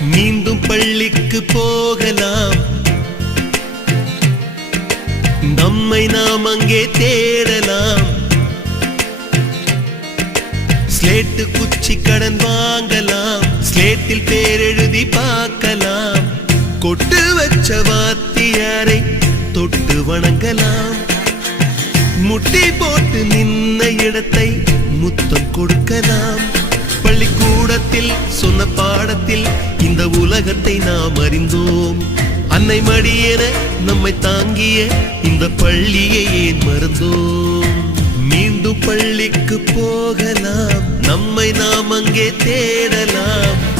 மீண்டும் பள்ளிக்கு போகலாம், நம்மை நாம் அங்கே தேடலாம். ஸ்லேட்டு குச்சி கடன் வாங்கலாம், ஸ்லேட்டில் பேர் எழுதி பார்க்கலாம். கொட்டு வச்ச வாத்தியாரை தொட்டு வணங்கலாம். முட்டி போட்டு நின்ன இடத்தை முத்தம் கொடுக்கலாம். பள்ளிக்கூடத்தில் சொன்ன பாடத்தில் இந்த உலகத்தை நாம் அறிந்தோம். அன்னை மடியென நம்மை தாங்கிய இந்த பள்ளியை ஏன் மறந்தோம்? மீண்டும் பள்ளிக்கு போகலாம், நம்மை நாம் அங்கே தேடலாம்.